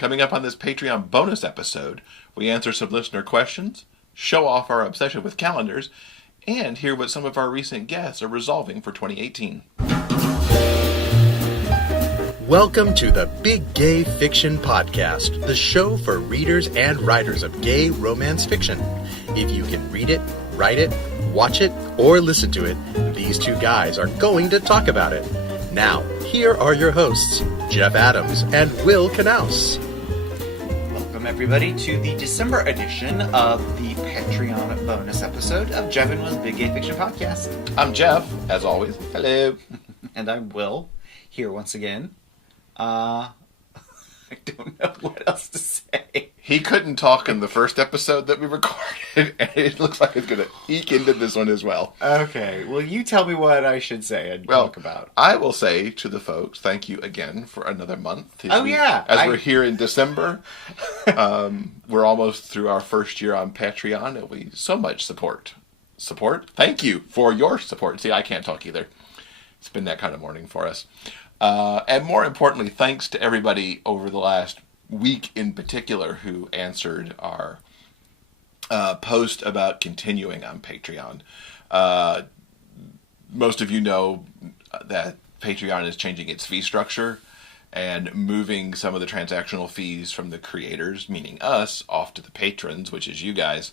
Coming up on this Patreon bonus episode, we answer some listener questions, show off our obsession with calendars, and hear what some of our recent guests are resolving for 2018. Welcome to the Big Gay Fiction Podcast, the show for readers and writers of gay romance fiction. If you can read it, write it, watch it, or listen to it, these two guys are going to talk about it. Now, here are your hosts, Jeff Adams and Will Knaus. Welcome, everybody, to the December edition of the Patreon bonus episode of Jeff and Will's Big Gay Fiction Podcast. I'm Jeff, as always. Hello. And I'm Will, here once again. I don't know what else to say. He couldn't talk in the first episode that we recorded, and it looks like it's going to eke into this one as well. Okay, well, you tell me what I should say and talk about. I will say to the folks, thank you again for another month. We're here in December. We're almost through our first year on Patreon, and we so much support. Thank you for your support. See, I can't talk either. It's been that kind of morning for us. And more importantly, thanks to everybody over the last week in particular who answered our post about continuing on Patreon. Most of you know that Patreon is changing its fee structure and moving some of the transactional fees from the creators, meaning us, off to the patrons, which is you guys.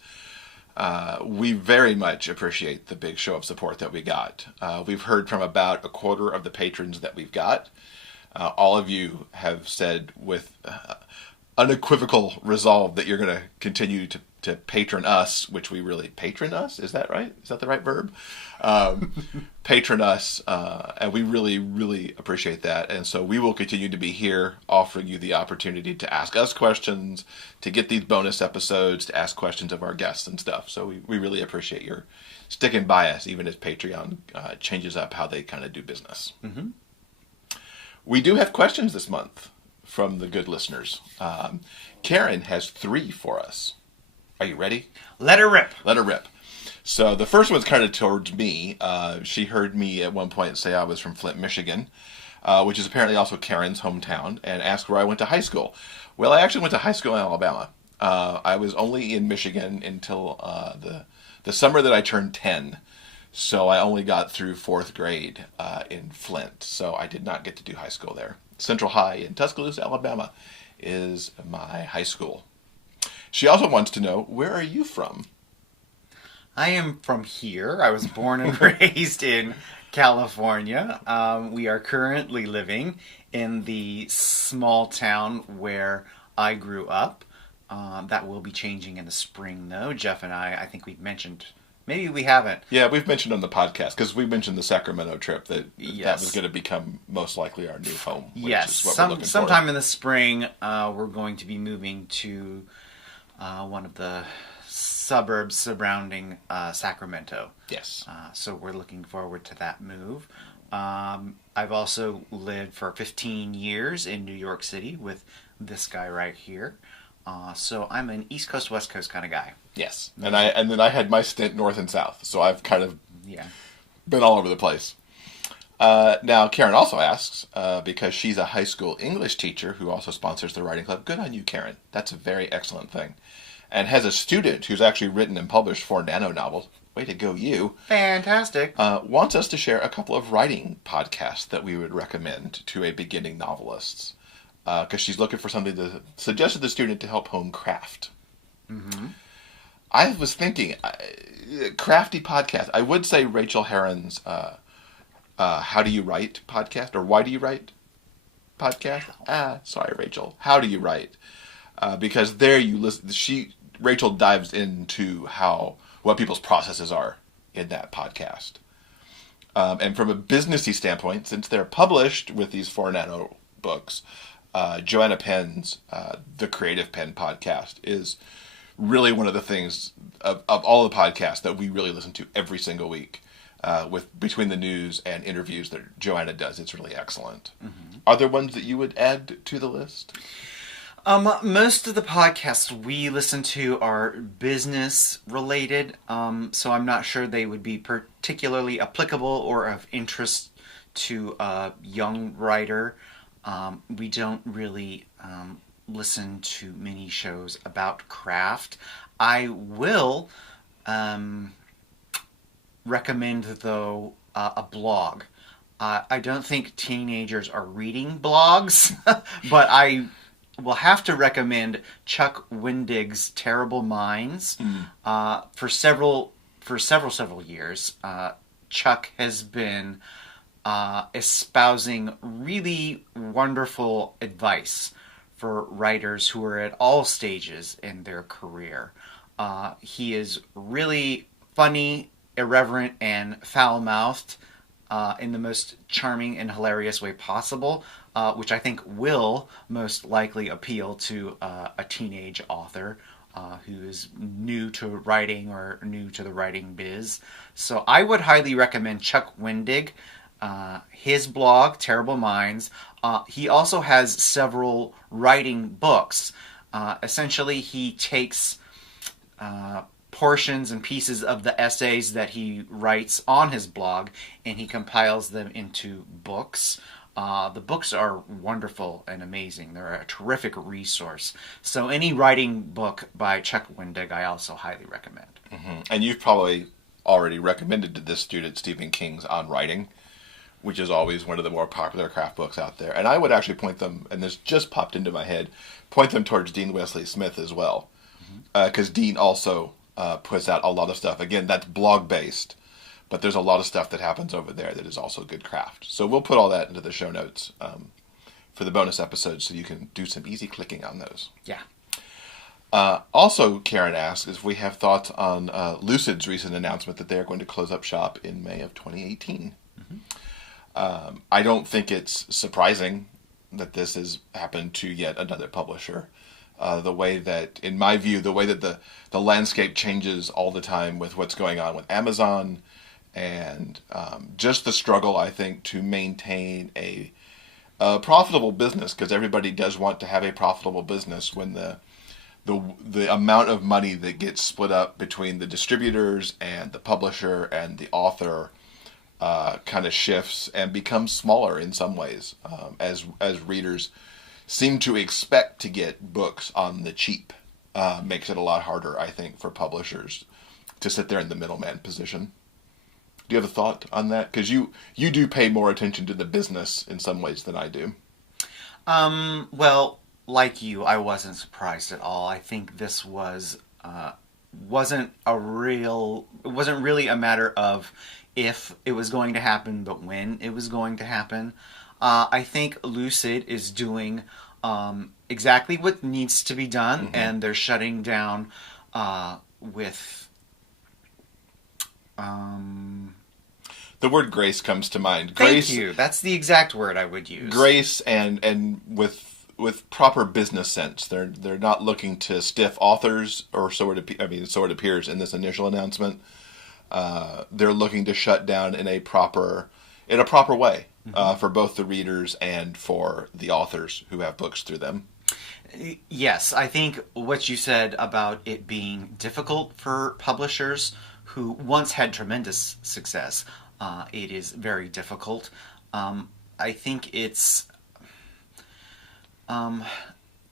We very much appreciate the big show of support that we got. We've heard from about a quarter of the patrons that we've got. All of you have said with unequivocal resolve that you're going to continue to patron us, which we really patron us. Is that right? Is that the right verb? Patron us, and we really, really appreciate that. And so we will continue to be here offering you the opportunity to ask us questions, to get these bonus episodes, to ask questions of our guests and stuff. So we really appreciate your sticking by us, even as Patreon changes up how they kind of do business. Mm-hmm. We do have questions this month from the good listeners. Karen has 3 for us. Are you ready? Let her rip. Let her rip. So the first one's kind of towards me. She heard me at one point say I was from Flint, Michigan, which is apparently also Karen's hometown, and asked where I went to high school. Well, I actually went to high school in Alabama. I was only in Michigan until the summer that I turned 10. So I only got through 4th grade in Flint. So I did not get to do high school there. Central High in Tuscaloosa, Alabama is my high school. She also wants to know, where are you from? I am from here. I was born and raised in California. We are currently living in the small town where I grew up. That will be changing in the spring, though. Jeff and I think we've mentioned... Maybe we haven't. Yeah, we've mentioned on the podcast, because we mentioned the Sacramento trip, that was going to become most likely our new home. Yes, sometime in the spring, we're going to be moving to one of the suburbs surrounding Sacramento. Yes. So we're looking forward to that move. I've also lived for 15 years in New York City with this guy right here. So I'm an East Coast, West Coast kind of guy. Yes, and then I had my stint north and south, so I've kind of been all over the place. Now, Karen also asks, because she's a high school English teacher who also sponsors the writing club. Good on you, Karen. That's a very excellent thing. And has a student who's actually written and published 4 nano novels. Way to go, you. Fantastic. Wants us to share a couple of writing podcasts that we would recommend to a beginning novelist. Because she's looking for something to suggest to the student to help hone craft. Mm-hmm. I was thinking, crafty podcast. I would say Rachel Herron's How Do You Write podcast, or Why Do You Write podcast? Sorry, Rachel. How Do You Write? Because there you listen. Rachel dives into what people's processes are in that podcast. And from a businessy standpoint, since they're published with these 4 nano books, Joanna Penn's The Creative Pen podcast is really one of the things of all the podcasts that we really listen to every single week. With between the news and interviews that Joanna does, it's really excellent. Mm-hmm. Are there ones that you would add to the list? Most of the podcasts we listen to are business related, so I'm not sure they would be particularly applicable or of interest to a young writer. We don't really listen to many shows about craft. I will recommend, though, a blog. I don't think teenagers are reading blogs, but I will have to recommend Chuck Wendig's Terrible Minds. For several years, Chuck has been espousing really wonderful advice for writers who are at all stages in their career. He is really funny, irreverent, and foul-mouthed in the most charming and hilarious way possible, which I think will most likely appeal to a teenage author who is new to writing or new to the writing biz. So I would highly recommend Chuck Wendig, his blog, Terrible Minds. He also has several writing books. Essentially, he takes portions and pieces of the essays that he writes on his blog, and he compiles them into books. The books are wonderful and amazing. They're a terrific resource. So any writing book by Chuck Wendig, I also highly recommend. Mm-hmm. And you've probably already recommended to this student Stephen King's On Writing, which is always one of the more popular craft books out there. And I would actually point them, and this just popped into my head, point them towards Dean Wesley Smith as well. Because Dean also puts out a lot of stuff. Again, that's blog-based, but there's a lot of stuff that happens over there that is also good craft. So we'll put all that into the show notes for the bonus episodes so you can do some easy clicking on those. Yeah. Also, Karen asks if we have thoughts on Lucid's recent announcement that they are going to close up shop in May of 2018. I don't think it's surprising that this has happened to yet another publisher. The way that, in my view, the way that the landscape changes all the time with what's going on with Amazon and just the struggle, I think, to maintain a profitable business, because everybody does want to have a profitable business when the amount of money that gets split up between the distributors and the publisher and the author kind of shifts and becomes smaller in some ways as readers seem to expect to get books on the cheap. Makes it a lot harder, I think, for publishers to sit there in the middleman position. Do you have a thought on that? Because you do pay more attention to the business in some ways than I do. Well, like you, I wasn't surprised at all. I think this wasn't really a matter of if it was going to happen, but when it was going to happen. I think Lucid is doing exactly what needs to be done, and they're shutting down with... The word grace comes to mind. Grace, thank you. That's the exact word I would use. Grace and with proper business sense. They're not looking to stiff authors, or so it appears in this initial announcement. They're looking to shut down in a proper way for both the readers and for the authors who have books through them. Yes, I think what you said about it being difficult for publishers who once had tremendous success, it is very difficult. I think it's... the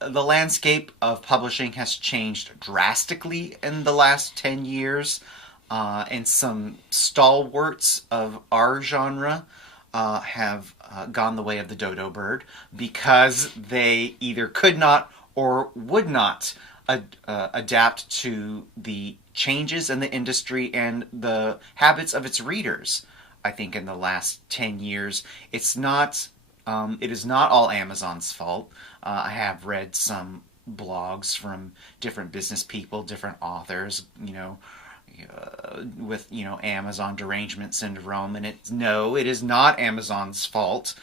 landscape of publishing has changed drastically in the last 10 years, and some stalwarts of our genre have gone the way of the dodo bird because they either could not or would not adapt to the changes in the industry and the habits of its readers. I think in the last 10 years, it is not all Amazon's fault. I have read some blogs from different business people, different authors, with Amazon derangement syndrome, and it is not Amazon's fault.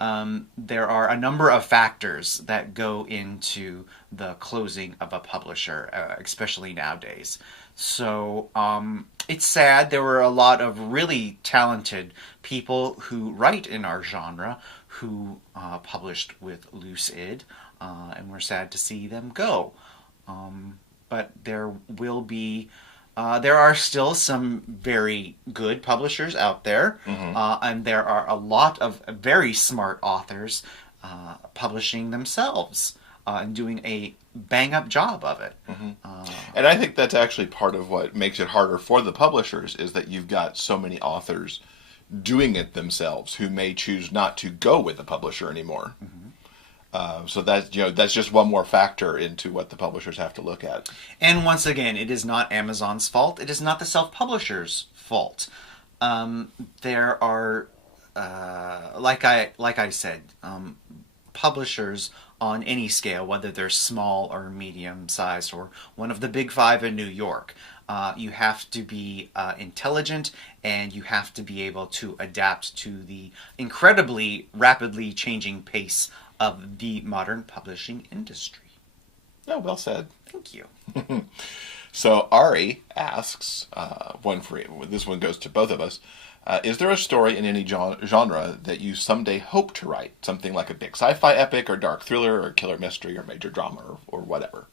There are a number of factors that go into the closing of a publisher, especially nowadays. So it's sad. There were a lot of really talented people who write in our genre who published with Lucid, and we're sad to see them go. But there are still some very good publishers out there, and there are a lot of very smart authors publishing themselves. and doing a bang-up job of it. And I think that's actually part of what makes it harder for the publishers is that you've got so many authors doing it themselves who may choose not to go with the publisher anymore. So that's just one more factor into what the publishers have to look at. And once again, it is not Amazon's fault. It is not the self-publisher's fault. There are, like I said, publishers on any scale, whether they're small or medium-sized or one of the big five in New York, you have to be intelligent and you have to be able to adapt to the incredibly rapidly changing pace of the modern publishing industry. Oh, well said. Thank you. So Ari asks, this one goes to both of us, is there a story in any genre that you someday hope to write? Something like a big sci-fi epic or dark thriller or killer mystery or major drama or whatever.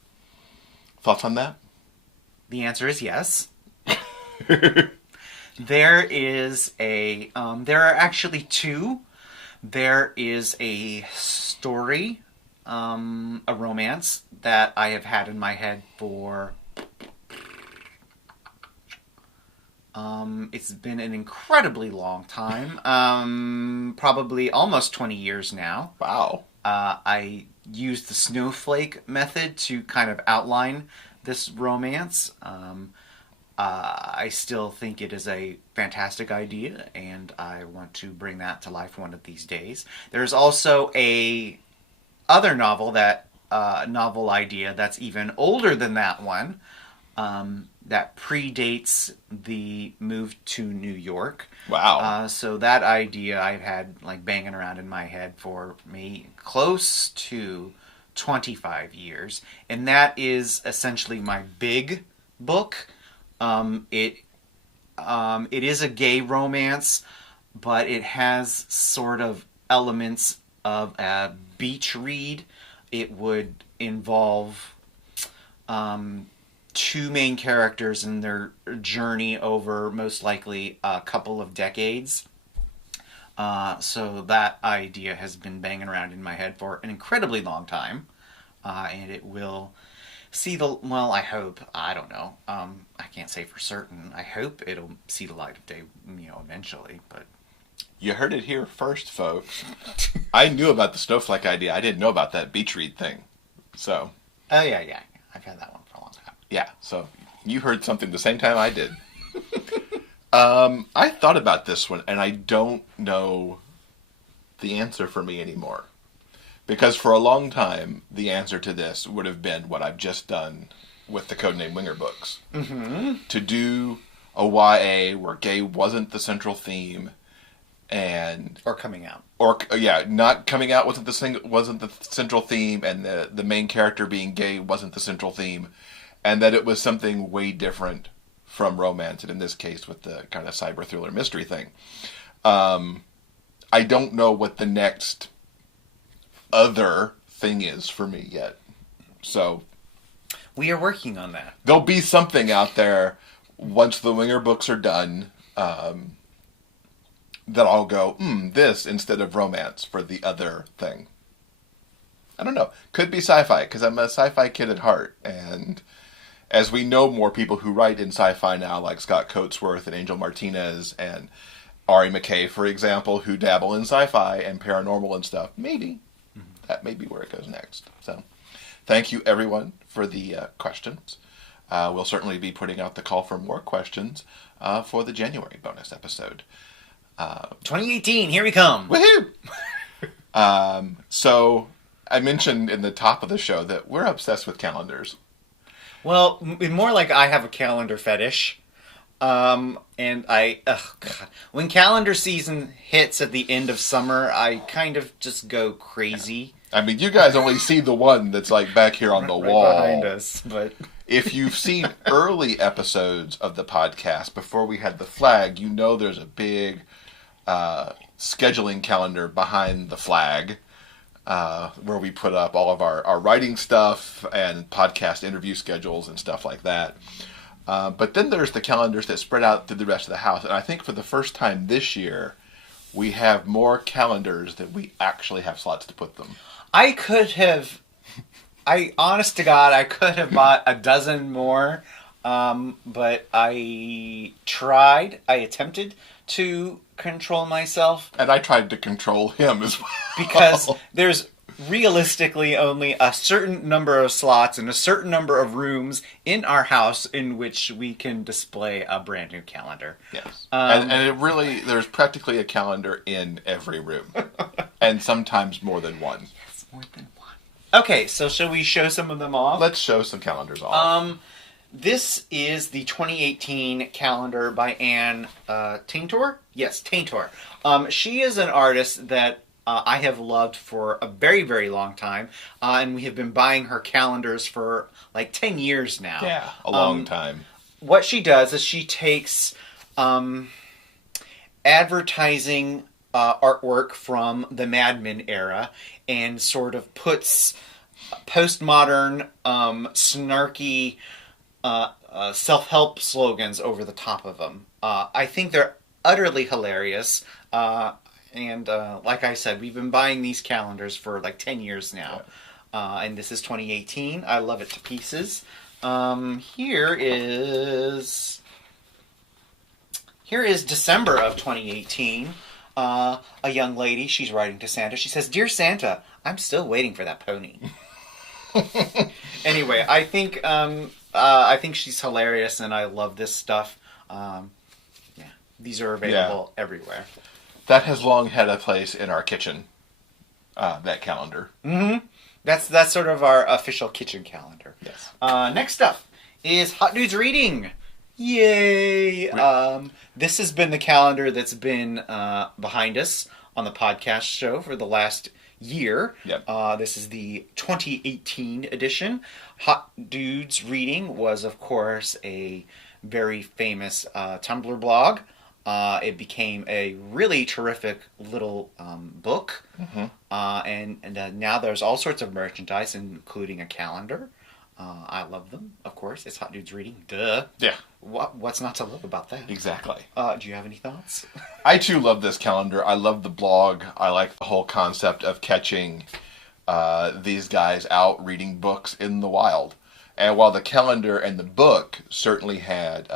Thoughts on that? The answer is yes. There are actually two. There is a story, a romance that I have had in my head for... it's been an incredibly long time, probably almost 20 years now. Wow. I used the snowflake method to kind of outline this romance. I still think it is a fantastic idea, and I want to bring that to life one of these days. There's also a other novel novel idea that's even older than that one, that predates the move to New York. Wow. So that idea I've had banging around in my head for close to 25 years. And that is essentially my big book. It is a gay romance, but it has sort of elements of a beach read. It would involve two main characters and their journey over most likely a couple of decades. So that idea has been banging around in my head for an incredibly long time. And it will see I hope, I don't know. I can't say for certain. I hope it'll see the light of day, eventually, but... You heard it here first, folks. I knew about the snowflake idea. I didn't know about that beach read thing. So... Oh, yeah. I've had that one for a long time. Yeah, so you heard something the same time I did. I thought about this one, and I don't know the answer for me anymore. Because for a long time, the answer to this would have been what I've just done with the Codename Winger books. Mm-hmm. To do a YA where gay wasn't the central theme, and... Or coming out. Not coming out wasn't the central theme, and the main character being gay wasn't the central theme, and that it was something way different from romance, and in this case with the kind of cyber thriller mystery thing. I don't know what the next other thing is for me yet. So... We are working on that. There'll be something out there once the Winger books are done, that I'll go, this instead of romance for the other thing. I don't know. Could be sci-fi, because I'm a sci-fi kid at heart. And as we know more people who write in sci-fi now, like Scott Coatsworth and Angel Martinez and Ari McKay, for example, who dabble in sci-fi and paranormal and stuff, maybe that may be where it goes next. So thank you, everyone, for the questions. We'll certainly be putting out the call for more questions for the January bonus episode. 2018, here we come. Woohoo! So I mentioned in the top of the show that we're obsessed with calendars. Well, more like I have a calendar fetish. And when calendar season hits at the end of summer, I kind of just go crazy. I mean, you guys only see the one that's back here on the wall behind us, but if you've seen early episodes of the podcast before we had the flag, you know there's a big scheduling calendar behind the flag, where we put up all of our writing stuff and podcast interview schedules and stuff like that. But then there's the calendars that spread out through the rest of the house. And I think for the first time this year, we have more calendars than we actually have slots to put them. I could have honest to God, I could have bought a dozen more, but I attempted to control myself. And I tried to control him as well. Because there's realistically only a certain number of slots and a certain number of rooms in our house in which we can display a brand new calendar. Yes. And it really, there's practically a calendar in every room. And sometimes more than one. Yes, more than one. Okay, so shall we show some of them off? Let's show some calendars off. This is the 2018 calendar by Anne Taintor. Yes, Taintor. She is an artist that I have loved for a very, very long time, and we have been buying her calendars for like 10 years now. Yeah, a long time. What she does is she takes advertising artwork from the Mad Men era and sort of puts postmodern, snarky self-help slogans over the top of them. I think they're utterly hilarious. And like I said, we've been buying these calendars for like 10 years now. And this is 2018. I love it to pieces. Here is December of 2018. A young lady, she's writing to Santa. She says, "Dear Santa, I'm still waiting for that pony." Anyway, I think she's hilarious, and I love this stuff. These are available everywhere. That has long had a place in our kitchen. That calendar. Mm-hmm. That's sort of our official kitchen calendar. Yes. Next up is Hot Dudes Reading. Yay! This has been the calendar that's been behind us on the podcast show for the last year. Yep. This is the 2018 edition. Hot Dudes Reading was, of course, a very famous Tumblr blog. It became a really terrific little book. Mm-hmm. And now there's all sorts of merchandise, including a calendar. I love them, of course. It's Hot Dudes Reading. Duh. Yeah. What's not to love about that? Exactly. Do you have any thoughts? I, too, love this calendar. I love the blog. I like the whole concept of catching these guys out reading books in the wild. And while the calendar and the book certainly had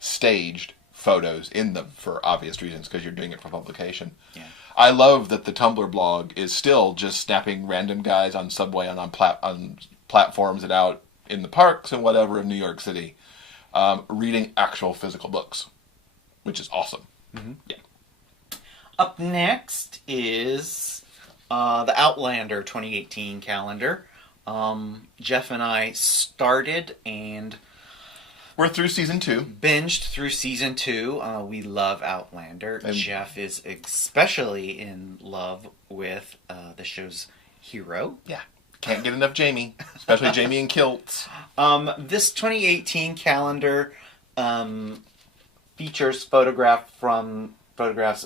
staged photos in them for obvious reasons because you're doing it for publication, I love that the Tumblr blog is still just snapping random guys on subway and on platforms and out in the parks and whatever of New York City, reading actual physical books, which is awesome. Mm-hmm. Yeah. Up next is the Outlander 2018 calendar. Jeff and I started and we're through season 2. Binged through season 2. We love Outlander. And Jeff is especially in love with the show's hero. Yeah. Can't get enough Jamie, especially Jamie in kilts. This 2018 calendar features photographs.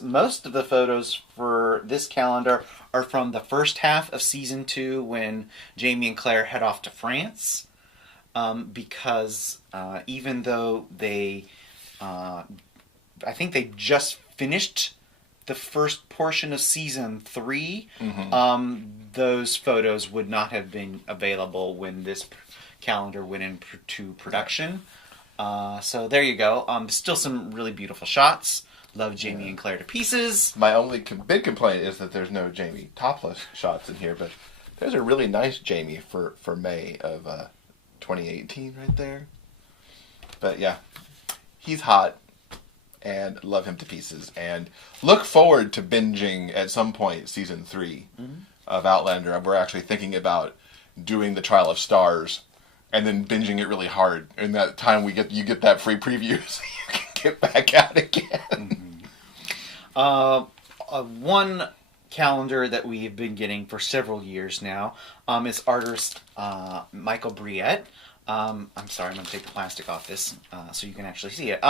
Most of the photos for this calendar are from the first half of season 2 when Jamie and Claire head off to France. Because even though they, I think they just finished the first portion of season 3, mm-hmm. Those photos would not have been available when this calendar went into production. So there you go. Still some really beautiful shots. Love Jamie and Claire to pieces. My only big complaint is that there's no Jamie topless shots in here, but there's a really nice Jamie for May of 2018 right there. But yeah, he's hot and love him to pieces, and look forward to binging at some point season 3 mm-hmm. of Outlander. We're actually thinking about doing the Trial of Stars and then binging it really hard. In that time you get that free preview so you can get back out again. Mm-hmm. One calendar that we've been getting for several years now is artist Michael Briette. I'm sorry, I'm going to take the plastic off this so you can actually see it.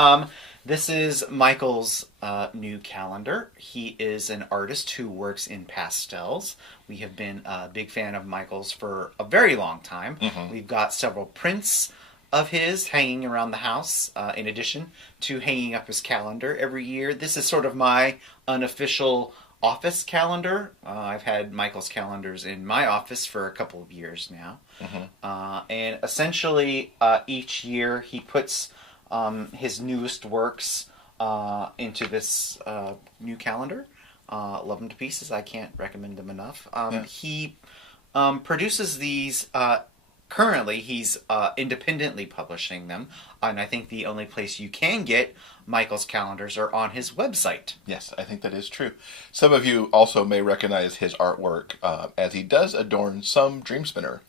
This is Michael's new calendar. He is an artist who works in pastels. We have been a big fan of Michael's for a very long time. Mm-hmm. We've got several prints of his hanging around the house, in addition to hanging up his calendar every year. This is sort of my unofficial office calendar. I've had Michael's calendars in my office for a couple of years now. And essentially, each year he puts his newest works into this new calendar. Love them to pieces. I can't recommend them enough. He produces these. Currently, he's independently publishing them, and I think the only place you can get Michael's calendars are on his website. Yes, I think that is true. Some of you also may recognize his artwork, as he does adorn some Dream Spinner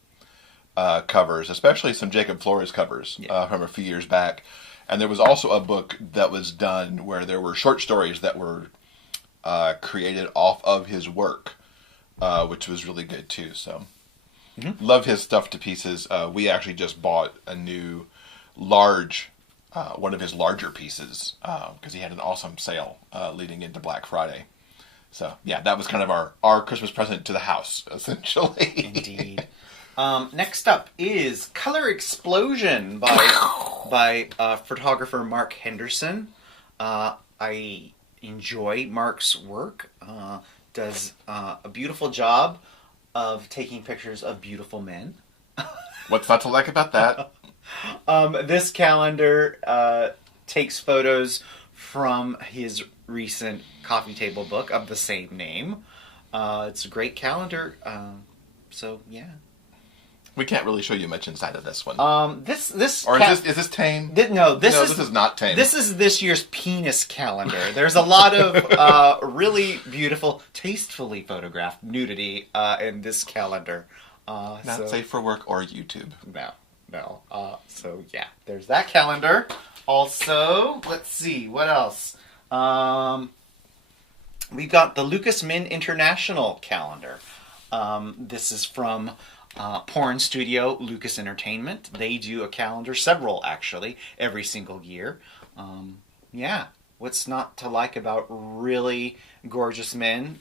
covers, especially some Jacob Flores covers from a few years back. And there was also a book that was done where there were short stories that were created off of his work, which was really good too. So, love his stuff to pieces. We actually just bought a new large, one of his larger pieces, because he had an awesome sale leading into Black Friday. So, yeah, that was kind of our Christmas present to the house, essentially. Indeed. Next up is Color Explosion by photographer Mark Henderson. I enjoy Mark's work. Does a beautiful job of taking pictures of beautiful men. What's not to like about that? This calendar takes photos from his recent coffee table book of the same name. It's a great calendar. So yeah. We can't really show you much inside of this one. Is this tame? This is not tame. This is this year's penis calendar. There's a lot of really beautiful, tastefully photographed nudity in this calendar. Not safe for work or YouTube. No. So yeah, there's that calendar. Also, let's see what else. We've got the Lucas Min International calendar. This is from porn studio Lucas Entertainment. They do a calendar, several actually, every single year. Yeah, what's not to like about really gorgeous men?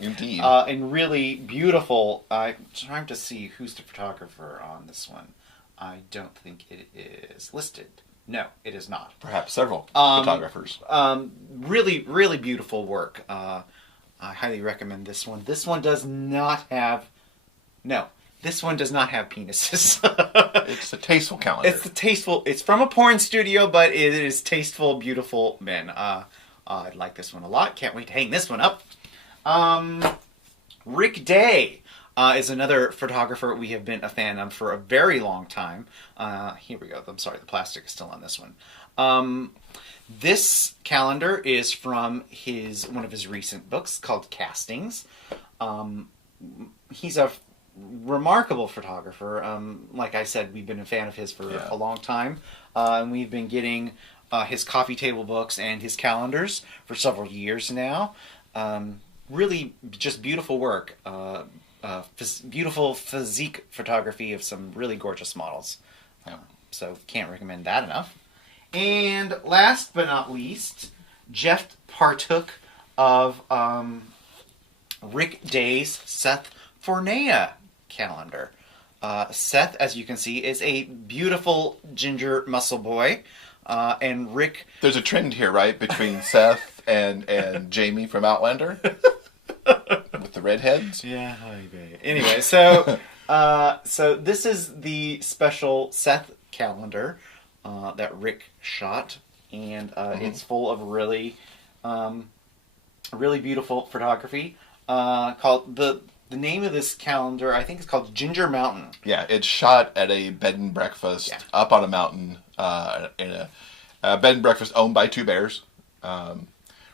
Indeed. And really beautiful. I'm trying to see who's the photographer on this one. I don't think it is listed. No, it is not. Perhaps several photographers. Really, really beautiful work. I highly recommend this one. This one does not have penises. It's a tasteful calendar. It's from a porn studio, but it is tasteful, beautiful men. I like this one a lot. Can't wait to hang this one up. Rick Day is another photographer we have been a fan of for a very long time. Here we go. I'm sorry, the plastic is still on this one. This calendar is from one of his recent books called Castings. He's a remarkable photographer. Like I said, we've been a fan of his for a long time. And we've been getting his coffee table books and his calendars for several years now. Really just beautiful work. Beautiful physique photography of some really gorgeous models. So can't recommend that enough. And last but not least, Jeff partook of Rick Day's Seth Fornea calendar. Seth, as you can see, is a beautiful ginger muscle boy. And Rick... There's a trend here, right? Between Seth and Jamie from Outlander? With the redheads? Yeah, anyway, so this is the special Seth calendar that Rick shot, and it's full of really beautiful photography. Called the name of this calendar, I think, is called Ginger Mountain. Yeah, it's shot at a bed and breakfast up on a mountain in a bed and breakfast owned by two bears.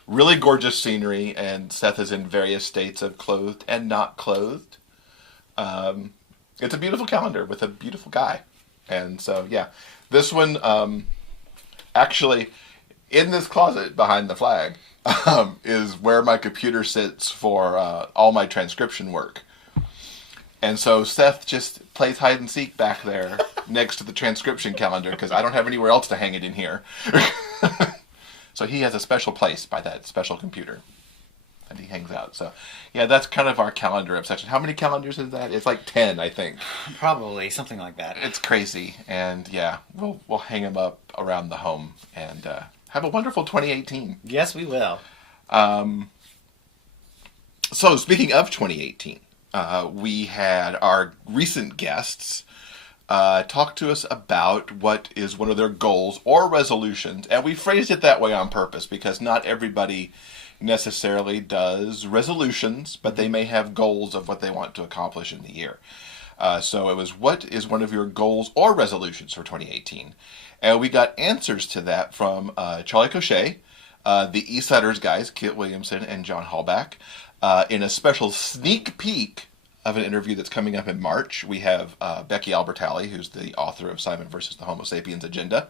Really gorgeous scenery, and Seth is in various states of clothed and not clothed. It's a beautiful calendar with a beautiful guy. And so, yeah, this one, actually, in this closet behind the flag, is where my computer sits for all my transcription work. And so Seth just plays hide and seek back there next to the transcription calendar, because I don't have anywhere else to hang it in here. So he has a special place by that special computer that he hangs out. So, yeah, that's kind of our calendar obsession. How many calendars is that? It's like 10, I think. Probably, something like that. It's crazy. And, yeah, we'll hang them up around the home and have a wonderful 2018. Yes, we will. So, speaking of 2018, we had our recent guests talk to us about what is one of their goals or resolutions. And we phrased it that way on purpose because not everybody necessarily does resolutions, but they may have goals of what they want to accomplish in the year. So it was, what is one of your goals or resolutions for 2018? And we got answers to that from Charlie Cochet, the Eastsiders guys, Kit Williamson and John Hallback, in a special sneak peek of an interview that's coming up in March. We have Becky Albertalli, who's the author of Simon versus the Homo Sapiens Agenda.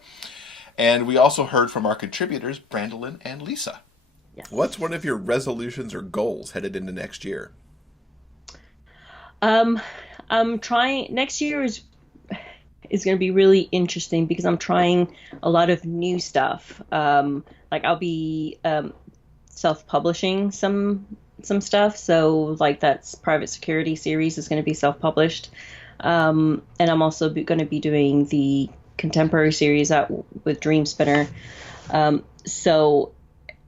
And we also heard from our contributors, Brandolyn and Lisa. Yes. What's one of your resolutions or goals headed into next year? I'm trying. Next year is going to be really interesting because I'm trying a lot of new stuff. Like I'll be self-publishing some stuff. So like that's Private Security series is going to be self-published, and I'm also going to be doing the contemporary series out with Dream Spinner. So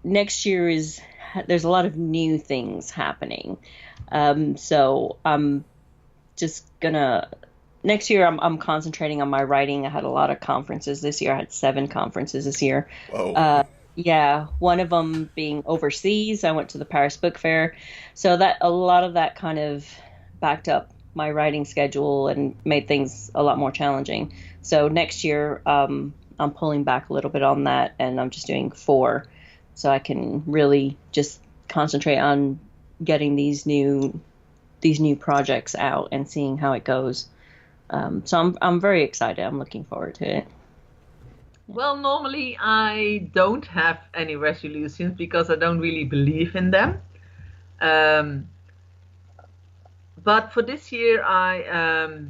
next year there's a lot of new things happening. So I'm just gonna, next year I'm concentrating on my writing. I had a lot of conferences this year. I had 7 conferences this year. Whoa. Yeah, one of them being overseas. I went to the Paris Book Fair. So that a lot of that kind of backed up my writing schedule and made things a lot more challenging. So next year I'm pulling back a little bit on that, and I'm just doing 4. So I can really just concentrate on getting these new projects out and seeing how it goes. So I'm very excited. I'm looking forward to it. Well, normally I don't have any resolutions because I don't really believe in them. But for this year, as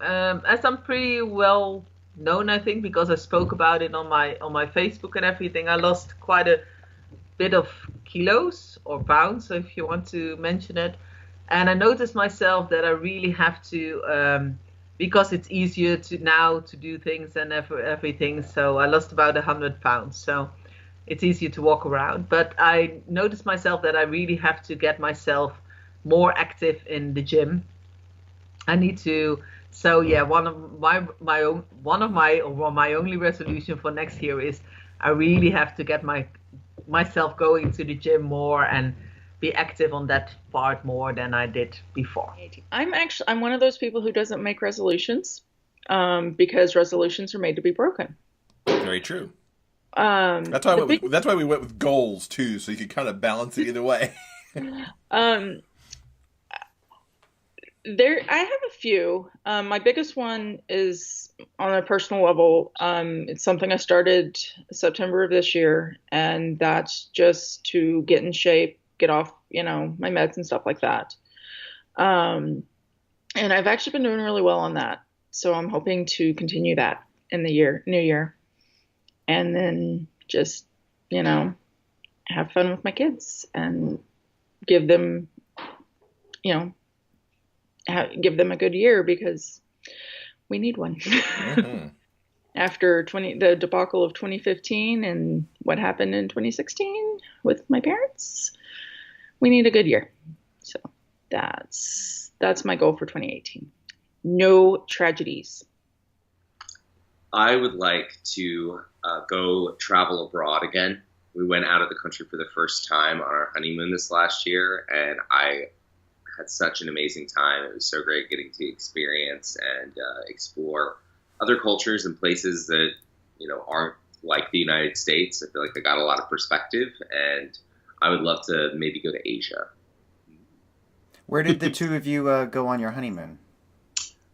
I'm pretty well known, I think, because I spoke about it on my Facebook and everything, I lost quite a bit of kilos or pounds, if you want to mention it. And I noticed myself that I really have to, because it's easier to do things and everything. So I lost about 100 pounds. So it's easier to walk around. But I noticed myself that I really have to get myself more active in the gym. I need to. So yeah, one of my only resolution for next year is I really have to get myself going to the gym more and be active on that part more than I did before. I'm one of those people who doesn't make resolutions because resolutions are made to be broken. Very true. That's why we went with goals too, so you could kind of balance it either way. I have a few. My biggest one is on a personal level. It's something I started September of this year, and that's just to get in shape, get off, my meds and stuff like that. And I've actually been doing really well on that. So I'm hoping to continue that in the new year. And then just, have fun with my kids and give them, give them a good year because we need one. Mm-hmm. After the debacle of 2015 and what happened in 2016 with my parents, we need a good year. So that's my goal for 2018. No tragedies. I would like to go travel abroad again. We went out of the country for the first time on our honeymoon this last year, and I had such an amazing time. It was so great getting to experience and explore other cultures and places that, aren't like the United States. I feel like I got a lot of perspective, and I would love to maybe go to Asia. Where did the two of you go on your honeymoon?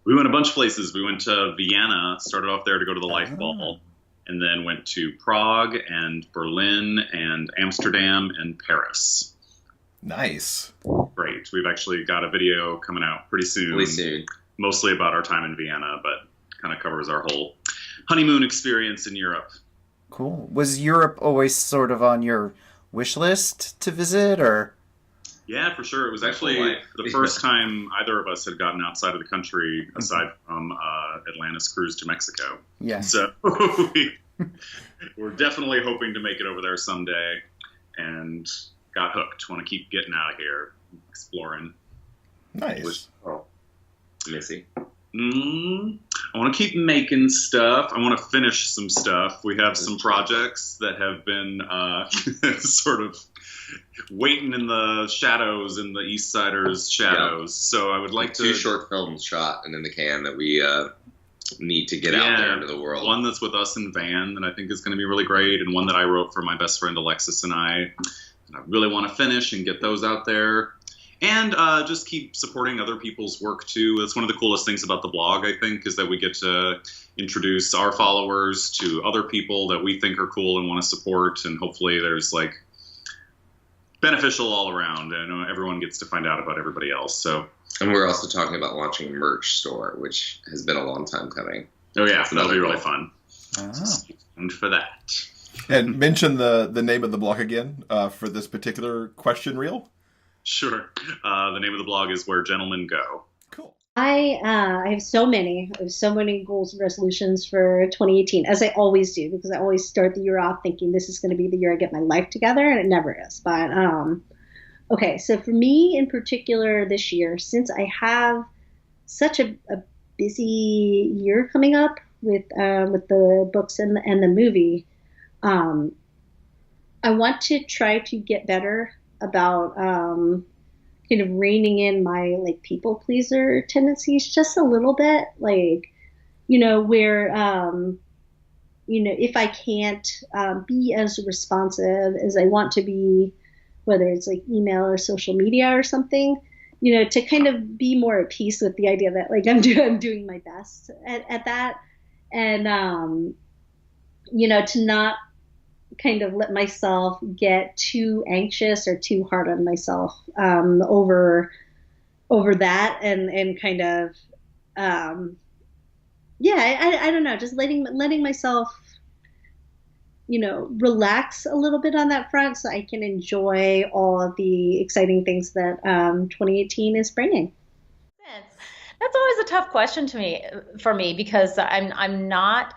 We went a bunch of places. We went to Vienna, started off there to go to the Life Ball, and then went to Prague and Berlin and Amsterdam and Paris. Nice. Great. We've actually got a video coming out pretty soon. Mostly about our time in Vienna, but kind of covers our whole honeymoon experience in Europe. Cool. Was Europe always sort of on your wish list to visit, or? Yeah, for sure. It was actually the first time either of us had gotten outside of the country, aside from Atlantis cruise to Mexico. Yeah. So we're definitely hoping to make it over there someday. And got hooked. Want to keep getting out of here, exploring. Nice. Missy. I want to keep making stuff. I want to finish some stuff. We have some projects that have been sort of waiting in the shadows, in the East Siders' shadows. So I would like 2 short films shot and in the can that we need to get out there into the world. One that's with us and Van that I think is going to be really great, and one that I wrote for my best friend Alexis and I. And I really want to finish and get those out there. And just keep supporting other people's work, too. That's one of the coolest things about the blog, I think, is that we get to introduce our followers to other people that we think are cool and want to support. And hopefully there's, like, beneficial all around. And everyone gets to find out about everybody else. So. And we're also talking about launching a merch store, which has been a long time coming. Oh, yeah. So that'll be really fun. And for that. And mention the name of the blog again for this particular question reel. Sure. The name of the blog is Where Gentlemen Go. Cool. I have so many goals and resolutions for 2018, as I always do, because I always start the year off thinking this is going to be the year I get my life together, and it never is. But okay, so for me in particular this year, since I have such a busy year coming up with the books and the movie, I want to try to get better about kind of reining in my like people pleaser tendencies just a little bit, like, you know, where you know, if I can't be as responsive as I want to be, whether it's like email or social media or something, you know, to kind of be more at peace with the idea that like I'm doing my best at that, and you know, to not kind of let myself get too anxious or too hard on myself over that, and kind of I don't know, just letting myself, you know, relax a little bit on that front so I can enjoy all of the exciting things that 2018 is bringing. That's always a tough question for me because I'm not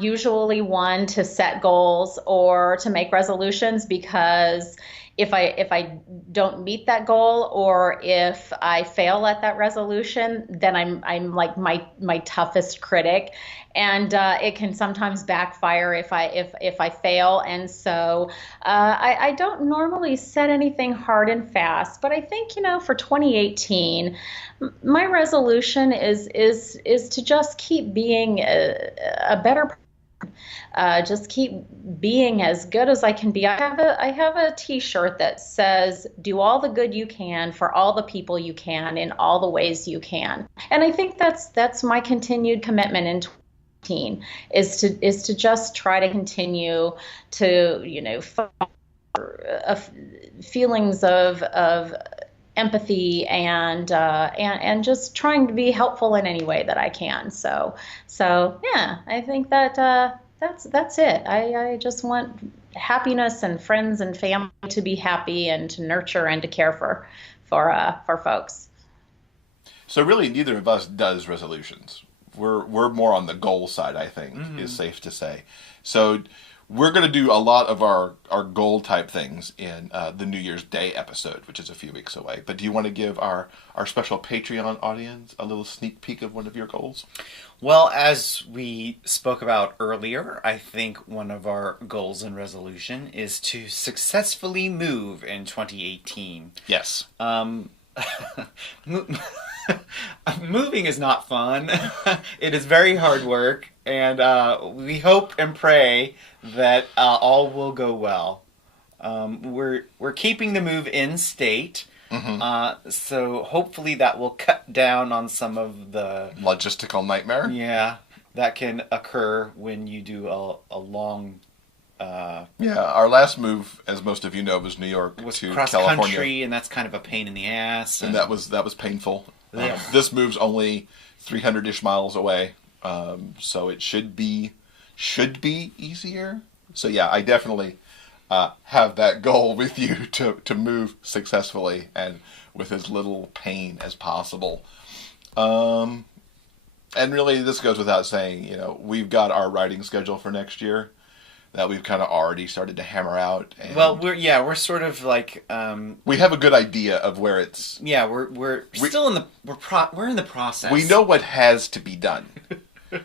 usually one to set goals or to make resolutions, because if I don't meet that goal or if I fail at that resolution, then I'm like my toughest critic, and it can sometimes backfire if I fail. And so I don't normally set anything hard and fast, but I think, you know, for 2018, my resolution is to just keep being a better person. Just keep being as good as I can be. I have a T-shirt that says, "Do all the good you can for all the people you can in all the ways you can," and I think that's my continued commitment in 2018 is to just try to continue to, you know, feelings of empathy and just trying to be helpful in any way that I can. So yeah, I think that that's it. I just want happiness and friends and family to be happy and to nurture and to care for folks. So really, neither of us does resolutions. We're more on the goal side, I think, is safe to say. So we're going to do a lot of our goal type things in the New Year's Day episode, which is a few weeks away. But do you want to give our special Patreon audience a little sneak peek of one of your goals? Well, as we spoke about earlier, I think one of our goals and resolution is to successfully move in 2018. Yes. Moving is not fun. It is very hard work, and we hope and pray that all will go well. We're keeping the move in state, so hopefully that will cut down on some of the logistical nightmare. Yeah, that can occur when you do a long. Our last move, as most of you know, was New York to cross California, country, and that's kind of a pain in the ass. And that was painful. Yeah. This move's only 300-ish miles away, so it should be easier. So yeah, I definitely have that goal with you to move successfully and with as little pain as possible. And really, this goes without saying. You know, we've got our writing schedule for next year. that we've kind of already started to hammer out. And Well, we're sort of like we have a good idea of where it's. yeah, we're still in the we're in the process. We know what has to be done.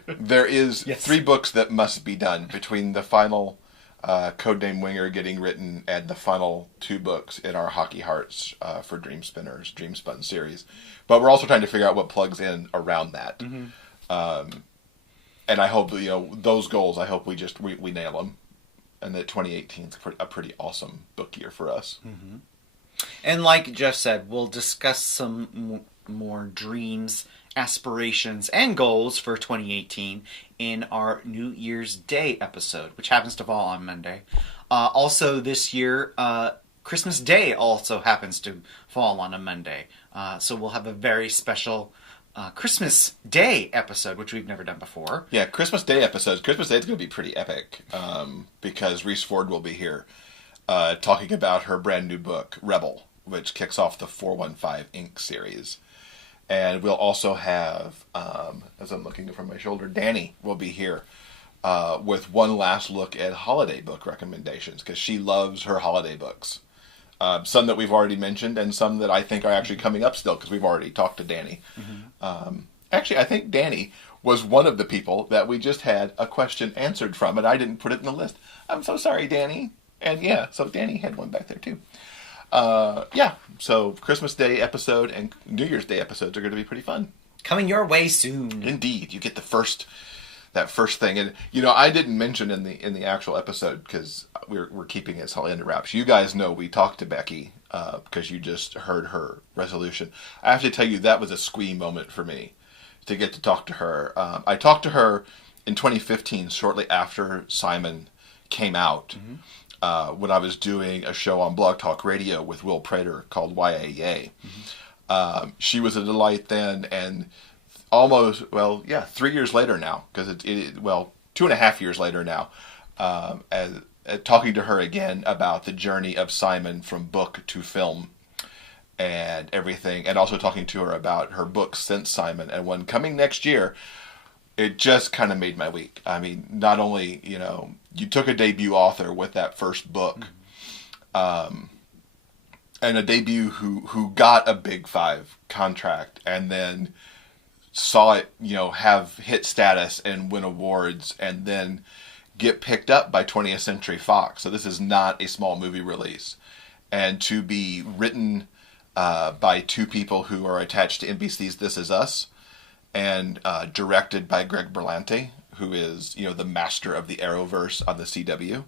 There is Yes. 3 books that must be done between the final Codename Winger getting written and the final 2 books in our Hockey Hearts for Dream Spinners, Dream Spun series. But we're also trying to figure out what plugs in around that. And I hope, those goals, I hope we nail them. And that 2018 is a pretty awesome book year for us. And like Jeff said, we'll discuss some more dreams, aspirations, and goals for 2018 in our New Year's Day episode, which happens to fall on Monday. Also this year, Christmas Day also happens to fall on a Monday. So we'll have a very special Christmas Day episode, which we've never done before. Yeah, Christmas Day episodes. Christmas Day is going to be pretty epic because Reese Ford will be here talking about her brand new book, Rebel, which kicks off the 415 Inc. series. And we'll also have, as I'm looking from my shoulder, Danny will be here with one last look at holiday book recommendations because she loves her holiday books. Some that we've already mentioned and some that I think are actually coming up still because we've already talked to Danny. Actually, I think Danny was one of the people that we just had a question answered from, and I didn't put it in the list. I'm so sorry, Danny. And yeah, so Danny had one back there too. So Christmas Day episode and New Year's Day episodes are going to be pretty fun. Coming your way soon. Indeed, you get that first thing, and I didn't mention in the actual episode because we're keeping it solid under wraps. You guys know we talked to Becky because you just heard her resolution. I have to tell you that was a squee moment for me to get to talk to her. I talked to her in 2015, shortly after Simon came out. When I was doing a show on Blog Talk Radio with Will Prater called YAA. She was a delight then, and almost, 3 years later now, because 2.5 years later now, talking to her again about the journey of Simon from book to film and everything, and also talking to her about her books since Simon and one coming next year. It just kind of made my week. I mean, not only, you took a debut author with that first book, and a debut who got a Big 5 contract and then saw it, have hit status and win awards and then get picked up by 20th Century Fox. So this is not a small movie release. And to be written by 2 people who are attached to NBC's This Is Us, and directed by Greg Berlanti, who is, the master of the Arrowverse on the CW,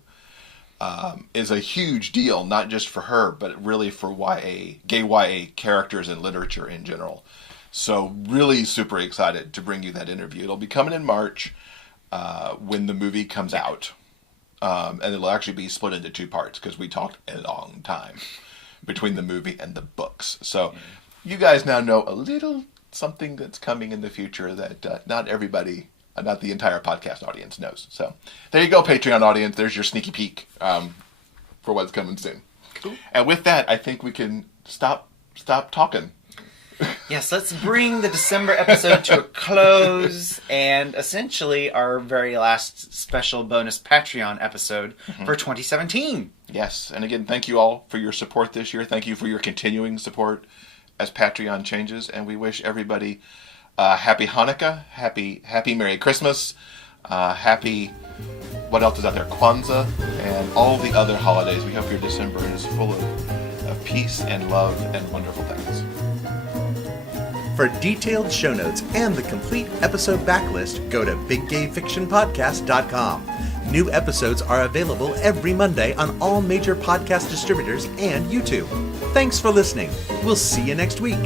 is a huge deal, not just for her, but really for gay YA characters and literature in general. So really super excited to bring you that interview. It'll be coming in March when the movie comes out. And it'll actually be split into 2 parts because we talked a long time between the movie and the books. So you guys now know a little something that's coming in the future that not everybody, not the entire podcast audience knows. So there you go, Patreon audience. There's your sneaky peek for what's coming soon. Cool. And with that, I think we can stop talking. Yes, let's bring the December episode to a close and essentially our very last special bonus Patreon episode for 2017. Yes, and again, thank you all for your support this year. Thank you for your continuing support as Patreon changes, and we wish everybody happy Hanukkah, happy Merry Christmas, happy, what else is out there, Kwanzaa, and all the other holidays. We hope your December is full of peace and love and wonderful things. For detailed show notes and the complete episode backlist, go to biggayfictionpodcast.com. New episodes are available every Monday on all major podcast distributors and YouTube. Thanks for listening. We'll see you next week.